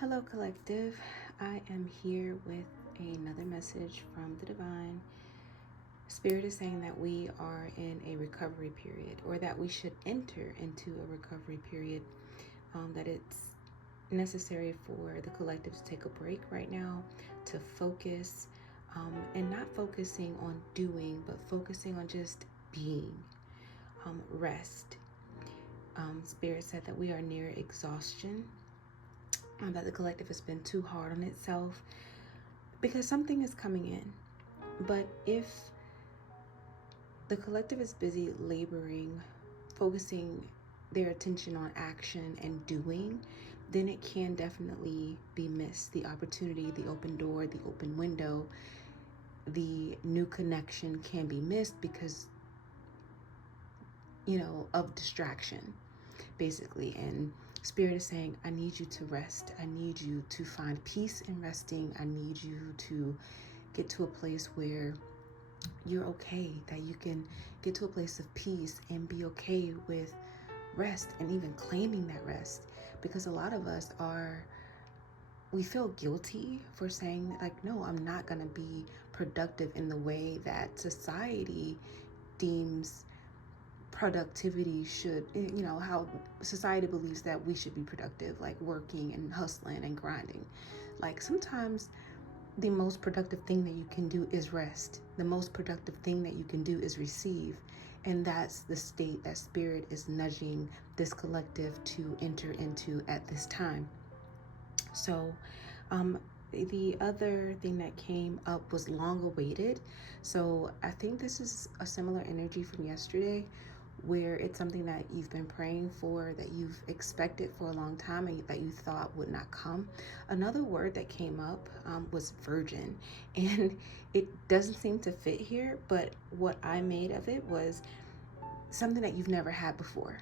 Hello, collective. I am here with another message from the divine. Spirit is saying that we are in a recovery period, or that we should enter into a recovery period, that it's necessary for the collective to take a break right now, to focus, and not focusing on doing, but focusing on just being. Rest. Spirit said that we are near exhaustion, that the collective has been too hard on itself because something is coming in. But if the collective is busy laboring, focusing their attention on action and doing, then it can definitely be missed. The opportunity, the open door, the open window, the new connection can be missed because, of distraction, basically. And Spirit is saying, I need you to rest. I need you to find peace in resting. I need you to get to a place where you're okay, that you can get to a place of peace and be okay with rest and even claiming that rest. Because a lot of us we feel guilty for saying, like, no, I'm not going to be productive in the way that society deems productivity should, how society believes that we should be productive, like working and hustling and grinding. Like sometimes the most productive thing that you can do is rest. The most productive thing that you can do is receive. And that's the state that Spirit is nudging this collective to enter into at this time. So, the other thing that came up was long awaited. So I think this is a similar energy from yesterday, where it's something that you've been praying for, that you've expected for a long time, and that you thought would not come. Another word that came up was virgin, and it doesn't seem to fit here, but what I made of it was something that you've never had before,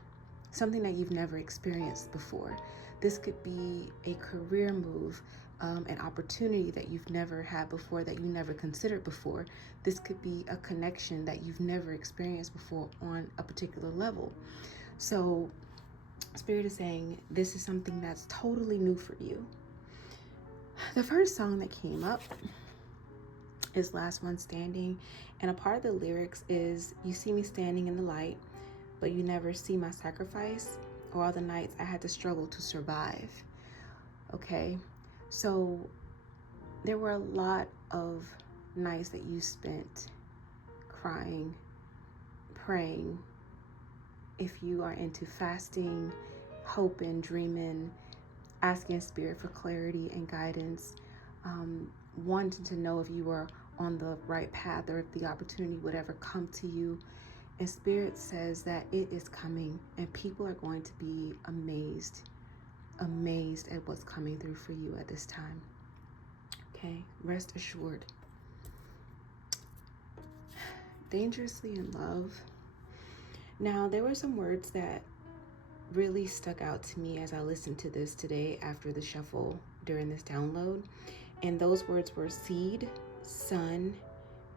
something that you've never experienced before. This could be a career move, an opportunity that you've never had before, that you never considered before. This could be a connection that you've never experienced before on a particular level. So Spirit is saying this is something that's totally new for you. The first song that came up is Last One Standing, and a part of the lyrics is, you see me standing in the light, but you never see my sacrifice, or all the nights I had to struggle to survive. Okay, so there were a lot of nights that you spent crying, praying. If you are into fasting, hoping, dreaming, asking Spirit for clarity and guidance, wanting to know if you are on the right path or if the opportunity would ever come to you. And Spirit says that it is coming, and people are going to be amazed at what's coming through for you at this time. Okay, rest assured. Dangerously in love. Now, there were some words that really stuck out to me as I listened to this today after the shuffle during this download. And those words were seed, sun,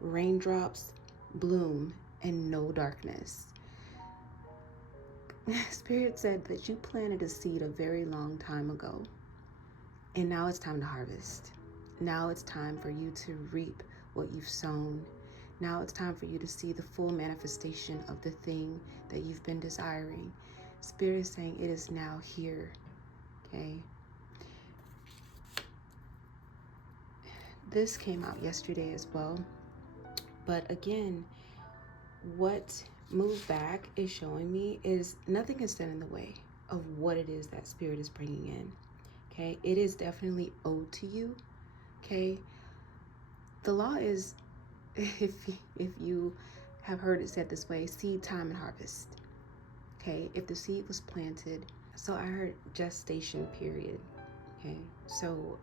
raindrops, bloom, and no darkness. Spirit said that you planted a seed a very long time ago, and now it's time to harvest. Now it's time for you to reap what you've sown. Now it's time for you to see the full manifestation of the thing that you've been desiring. Spirit is saying it is now here, okay? This came out yesterday as well. But again, what Move Back is showing me is nothing is standing in the way of what it is that Spirit is bringing in, okay? It is definitely owed to you, okay? The law is, if you have heard it said this way, seed time and harvest, okay? If the seed was planted, so I heard gestation period, okay? So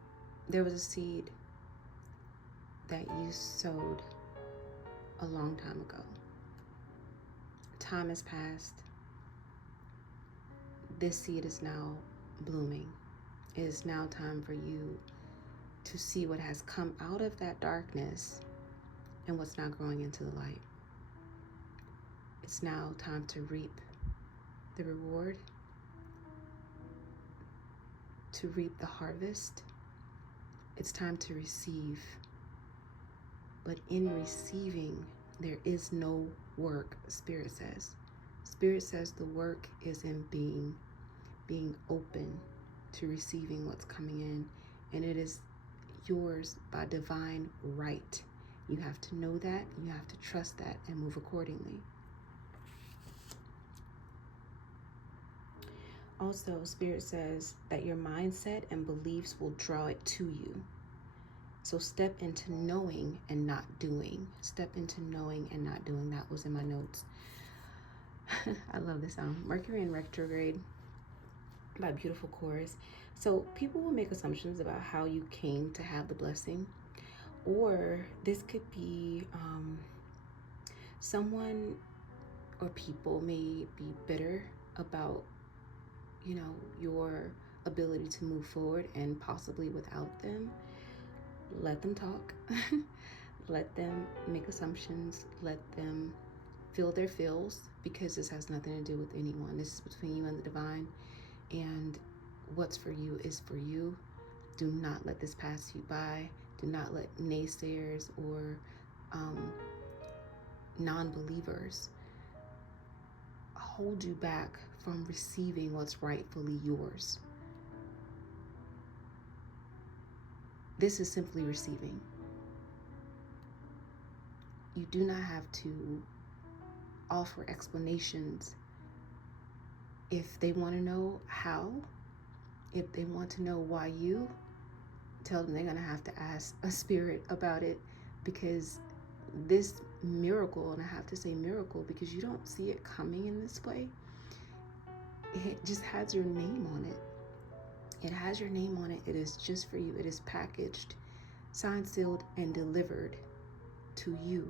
there was a seed that you sowed a long time ago. Time has passed. This seed is now blooming. It is now time for you to see what has come out of that darkness and what's now growing into the light. It's now time to reap the reward, to reap the harvest. It's time to receive. But in receiving, there is no work, Spirit says. Spirit says the work is in being open to receiving what's coming in, and it is yours by divine right. You have to know that, you have to trust that, and move accordingly. Also, Spirit says that your mindset and beliefs will draw it to you. So step into knowing and not doing. Step into knowing and not doing. That was in my notes. I love this song. Mercury in retrograde by Beautiful Chorus. So people will make assumptions about how you came to have the blessing. Or this could be someone or people may be bitter about, your ability to move forward, and possibly without them. Let them talk. Let them make assumptions. Let them feel their feels, because this has nothing to do with anyone. This is between you and the divine, and what's for you is for you. Do not let this pass you by. Do not let naysayers or non-believers hold you back from receiving what's rightfully yours. This is simply receiving. You do not have to offer explanations. If they want to know how, if they want to know why you, tell them they're going to have to ask a spirit about it, because this miracle, and I have to say miracle because you don't see it coming in this way, it just has your name on it. It has your name on it. It is just for you. It is packaged, signed, sealed, and delivered to you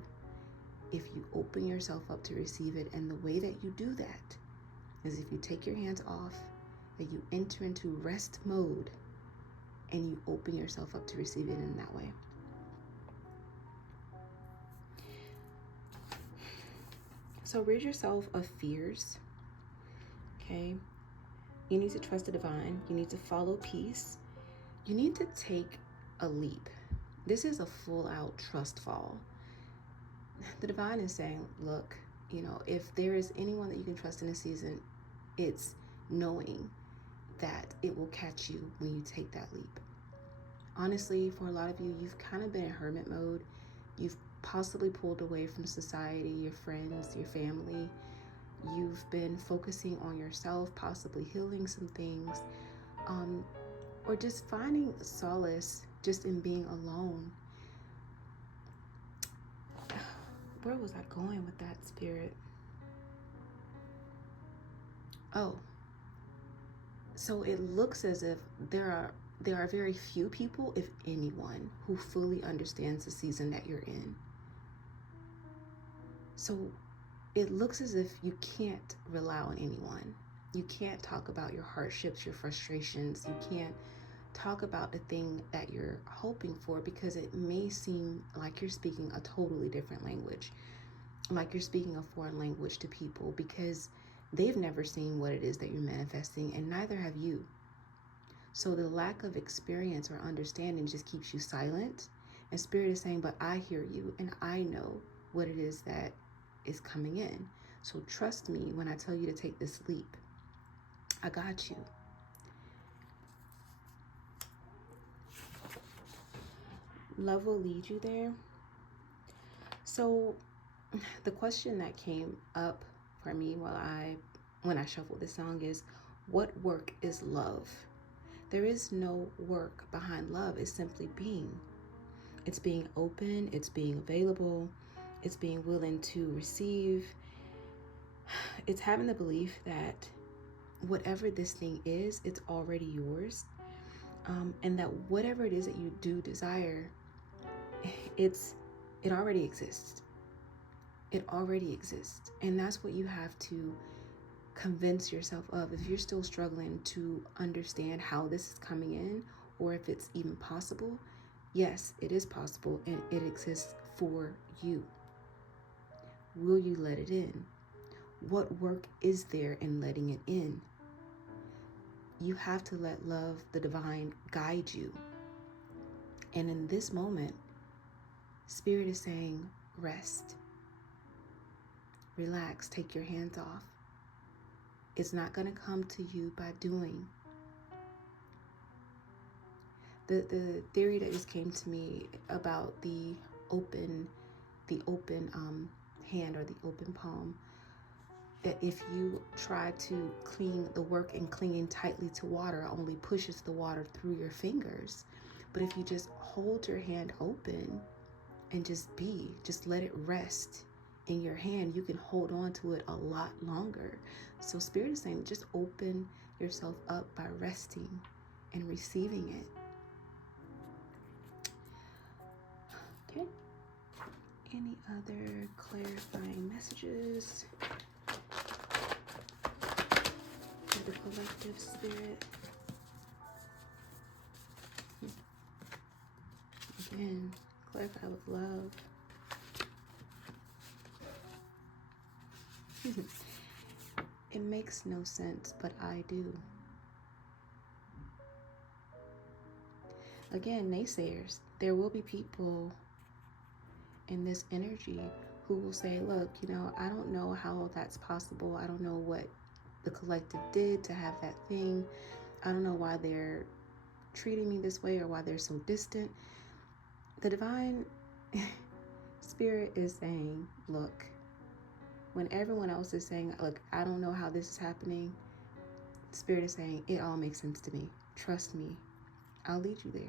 if you open yourself up to receive it. And the way that you do that is if you take your hands off, that you enter into rest mode, and you open yourself up to receive it in that way. So rid yourself of fears, okay? You need to trust the divine. You need to follow peace. You need to take a leap. This is a full-out trust fall. The divine is saying, look, if there is anyone that you can trust in this season, it's knowing that it will catch you when you take that leap. Honestly, for a lot of you, you've kind of been in hermit mode. You've possibly pulled away from society, your friends, your family. You've been focusing on yourself, possibly healing some things, or just finding solace just in being alone. Where was I going with that, Spirit? Oh, so it looks as if there are very few people, if anyone, who fully understands the season that you're in. So it looks as if you can't rely on anyone. You can't talk about your hardships, your frustrations. You can't talk about the thing that you're hoping for, because it may seem like you're speaking a totally different language, like you're speaking a foreign language to people, because they've never seen what it is that you're manifesting, and neither have you. So the lack of experience or understanding just keeps you silent. And Spirit is saying, but I hear you, and I know what it is that is coming in. So trust me when I tell you to take this leap. I got you. Love will lead you there. So the question that came up for me when I shuffled this song is, what work is love? There is no work behind love. It's simply being. It's being open. It's being available. It's being willing to receive. It's having the belief that whatever this thing is, it's already yours. And that whatever it is that you do desire, it already exists. It already exists. And that's what you have to convince yourself of. If you're still struggling to understand how this is coming in, or if it's even possible, yes, it is possible, and it exists for you. Will you let it in? What work is there in letting it in? you have to let love, the divine, guide you. And in this moment, Spirit is saying, rest, relax, take your hands off. It's not going to come to you by doing. The theory that just came to me about the open hand or the open palm, that if you try to clean the work and clinging tightly to water only pushes the water through your fingers. But if you just hold your hand open and just let it rest in your hand, you can hold on to it a lot longer. So Spirit is saying, just open yourself up by resting and receiving it. Okay. Any other clarifying messages for the collective spirit? Again, clarify with love. It makes no sense, but I do. Again, naysayers. There will be people in this energy who will say, look, I don't know how that's possible. I don't know what the collective did to have that thing. I don't know why they're treating me this way or why they're so distant. The divine spirit is saying, look, when everyone else is saying, look, I don't know how this is happening, Spirit is saying, it all makes sense to me. Trust me. I'll lead you there.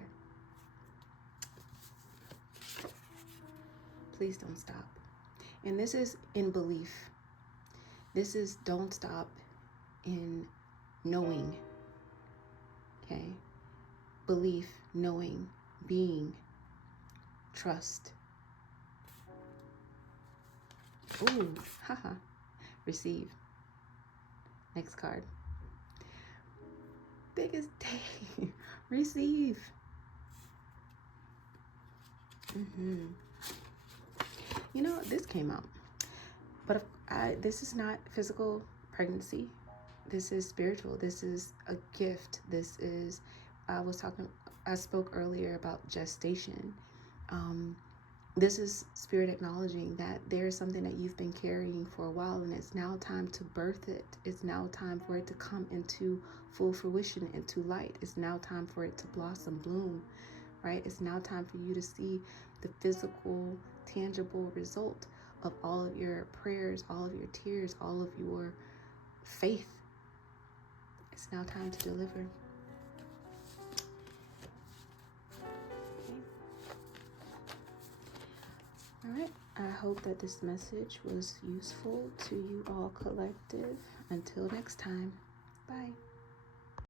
Please don't stop. And this is in belief. This is don't stop in knowing. Okay? Belief, knowing, being, trust. Ooh, haha. Receive. Next card. Biggest day. Receive. This came out. But this is not physical pregnancy. This is spiritual. This is a gift. This is, I spoke earlier about gestation. This is Spirit acknowledging that there is something that you've been carrying for a while, and it's now time to birth it. It's now time for it to come into full fruition, into light. It's now time for it to blossom, bloom, right? It's now time for you to see the physical, tangible result of all of your prayers, all of your tears, all of your faith. It's now time to deliver. Okay. All right. I hope that this message was useful to you all collective. Until next time, bye.